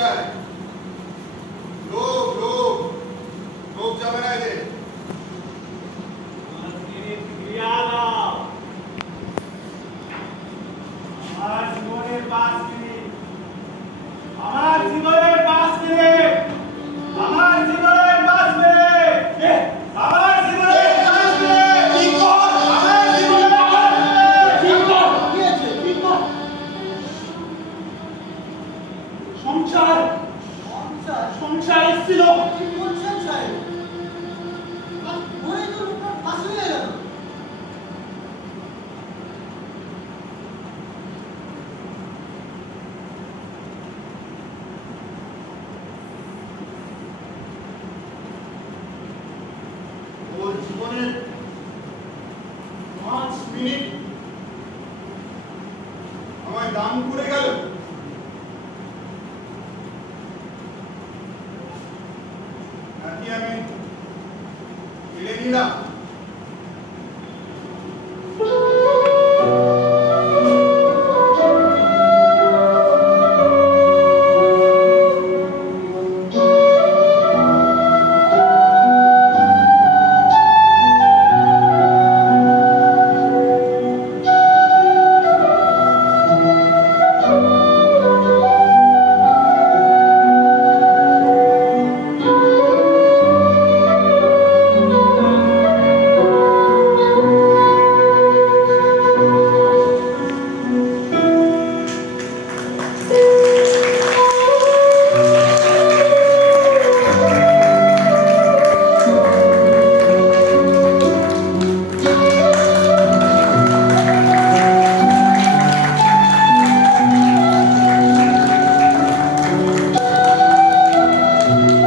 চাই। লোভ লোভ লোভ যাবে না এদের। আমার জীবনের 5 মিনিট, আমার জীবনের 5 মিনিট, আমার জীবনের 5 মিনিট, আমার জীবনের 5 মিনিট, কি কর? আমার জীবনের 5 মিনিট, কি কর? কি আছে? কি কর? সংসার সংসার ছিল। কি বলছেন সাহেব? আর মরে তো লোকটা ফাঁসি হয়ে গেল। ওর জীবনের 5 মিনিট আমায় দান করে গেল। নাকি আমি কেড়ে নিলাম?